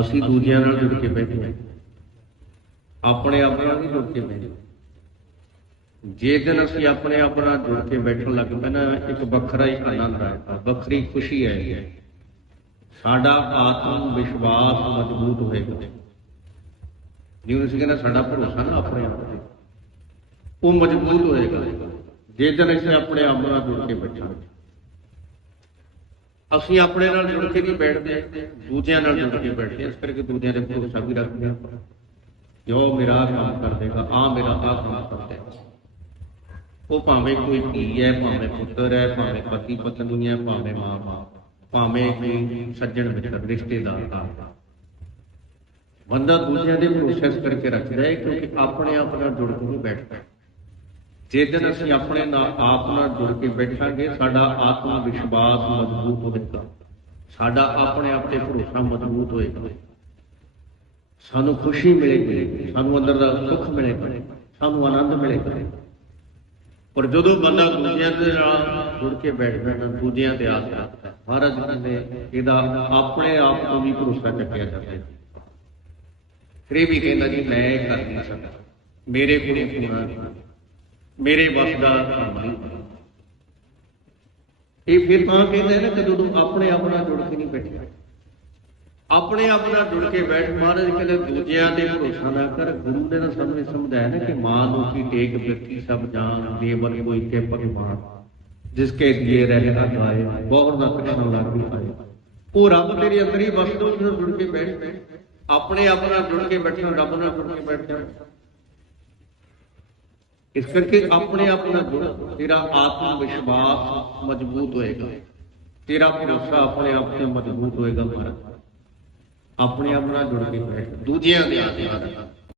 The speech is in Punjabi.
ਅਸੀਂ ਦੂਜਿਆਂ ਨਾਲ ਜੁੜ ਕੇ ਬੈਠੇ ਹਾਂ। ਆਪਣੇ ਆਪ ਨਾਲ ਨਹੀਂ ਜੁੜ ਕੇ ਬੈਠੇ ਜੇ ਦਿਨ ਅਸੀਂ ਆਪਣੇ ਆਪ ਨਾਲ ਜੁੜ ਕੇ ਬੈਠਣ ਲੱਗ ਪਏ ਨਾ, ਇੱਕ ਵੱਖਰਾ ਹੀ ਆਨੰਦ ਆਇਆ ਵੱਖਰੀ ਖੁਸ਼ੀ ਆਈ ਹੈ। ਸਾਡਾ ਆਤਮ ਵਿਸ਼ਵਾਸ ਮਜ਼ਬੂਤ ਹੋਏਗਾ। ਜਿਵੇਂ ਅਸੀਂ ਕਹਿੰਦੇ ਸਾਡਾ ਭਰੋਸਾ ਨਾ ਆਪਣੇ ਆਪ ਤੇ, ਉਹ ਮਜ਼ਬੂਤ ਹੋਏਗਾ। ਜੇ ਦਿਨ ਅਸੀਂ ਆਪਣੇ ਆਪ ਨਾਲ ਜੁੜ ਕੇ ਬੈਠਾਂਗੇ। ਅਸੀਂ ਆਪਣੇ ਨਾਲ ਜੁੜ ਕੇ ਨਹੀਂ ਬੈਠਦੇ, ਦੂਜਿਆਂ ਨਾਲ ਜੁੜ ਕੇ ਬੈਠਦੇ। ਹਾਂ। ਇਸ ਕਰਕੇ ਦੂਜਿਆਂ ਦੇ ਭਰੋਸਾ ਵੀ ਰੱਖਦੇ ਹਾਂ ਜੋ ਮੇਰਾ ਆਹ ਕੰਮ ਕਰ ਦੇਗਾ ਆ ਮੇਰਾ ਆਹ ਕੰਮ ਕਰ ਦੇਗਾ। ਉਹ ਭਾਵੇਂ ਕੋਈ ਧੀ ਹੈ, ਭਾਵੇਂ ਪੁੱਤਰ ਹੈ, ਭਾਵੇਂ ਪਤੀ ਪਤਨੀ ਹੈ, ਭਾਵੇਂ ਮਾਂ ਬਾਪ, ਭਾਵੇਂ ਕੋਈ ਸੱਜਣ ਮਿੱਤਰ, ਰਿਸ਼ਤੇਦਾਰ ਦਾ। ਬੰਦਾ ਦੂਜਿਆਂ ਦੇ ਭਰੋਸੇ ਇਸ ਕਰਕੇ ਰੱਖਦਾ ਹੈ ਕਿਉਂਕਿ ਆਪਣੇ ਆਪ ਨਾਲ ਜੁੜ ਕੇ ਨਹੀਂ ਬੈਠਦਾ। ਜੇ ਦਿਨ ਅਸੀਂ ਆਪਣੇ ਨਾਲ ਆਪ ਨਾਲ ਜੁੜ ਕੇ ਬੈਠਾਂਗੇ, ਸਾਡਾ ਆਤਮ ਵਿਸ਼ਵਾਸ ਮਜ਼ਬੂਤ ਹੋਵੇਗਾ। ਸਾਡਾ ਆਪਣੇ ਆਪ ਤੇ ਭਰੋਸਾ ਮਜ਼ਬੂਤ ਹੋਏਗਾ ਸਾਨੂੰ ਖੁਸ਼ੀ ਮਿਲੇਗੀ, ਸਾਨੂੰ ਅੰਦਰ ਦਾ ਸੁੱਖ ਮਿਲੇਗਾ, ਸਾਨੂੰ ਆਨੰਦ ਮਿਲੇਗਾ। ਪਰ ਜਦੋਂ ਬੰਦਾ ਦੂਜਿਆਂ ਦੇ ਨਾਲ ਜੁੜ ਕੇ ਬੈਠਦਾ ਨਾ ਦੂਜਿਆਂ ਤੇ ਆਸ ਰੱਖਦਾ ਹੈ। ਮਹਾਰਾਜ ਕਹਿੰਦੇ ਇਹਦਾ ਆਪਣੇ ਆਪ ਤੋਂ ਵੀ ਭਰੋਸਾ ਚੱਕਿਆ ਜਾਂਦਾ ਹੈ। ਫਿਰ ਇਹ ਵੀ ਕਹਿੰਦਾ ਜੀ, ਮੈਂ ਇਹ ਕਰ ਨਹੀਂ ਸਕਦਾ। ਮੇਰੇ ਕੋਲ ਹੋਣਾ ਮੇਰੇ ਵੱਸ ਦਾ ਕੰਮ ਨਹੀਂ। ਇਹ ਫਿਰ ਤਾਂ ਕਹਿੰਦੇ ਨੇ ਕਿ ਜਦੋਂ ਆਪਣੇ ਆਪ ਨਾਲ ਜੁੜ ਕੇ ਨਹੀਂ ਬੈਠਿਆ ਆਪਣੇ ਆਪ ਨਾਲ ਜੁੜ ਕੇ ਬੈਠ ਮਹਾਰਾਜ ਕਹਿੰਦੇ ਦੂਜਿਆਂ ਤੇ ਭਰੋਸਾ ਨਾ ਕਰ। ਗੁਰੂ ਨੇ ਤਾਂ ਸਾਨੂੰ ਇਹ ਸਮਝਾਇਆ ਨਾ ਕਿ ਮਾਂ ਨੂੰ ਟੇਕ ਬਿਰਤੀ ਸਭ ਜਾਨ ਦੇਵਨ ਕੋਈ ਕੇ ਭਗਵਾਨ। ਜਿਸ ਕੇ ਦੀਏ ਰਹਿ ਆਏ, ਬਹੁਤ ਨਾ ਕ੍ਰਿਸ਼ਨ ਲਾਗੀ ਆਏ। ਉਹ ਰੱਬ ਤੇਰੀ ਅੰਦਰ ਹੀ ਵਸਦਾ ਉਸ ਨਾਲ ਜੁੜ ਕੇ ਬੈਠ। ਆਪਣੇ ਆਪ ਨਾਲ ਜੁੜ ਕੇ ਬੈਠਣਾ ਰੱਬ ਨਾਲ ਜੁੜ ਕੇ ਬੈਠ ਜਾਣਾ ਇਸ ਕਰਕੇ ਆਪਣੇ ਆਪ ਨਾਲ ਜੁੜ, ਤੇਰਾ ਆਤਮ ਵਿਸ਼ਵਾਸ ਮਜ਼ਬੂਤ ਹੋਏਗਾ। ਤੇਰਾ ਭਰੋਸਾ ਆਪਣੇ ਆਪ ਤੇ ਮਜ਼ਬੂਤ ਹੋਏਗਾ, ਮਹਾਰਾਜ। ਆਪਣੇ ਆਪ ਨਾਲ ਜੁੜ ਕੇ ਬੈਠ ਦੂਜਿਆਂ ਦੇ ਆਸਰਾ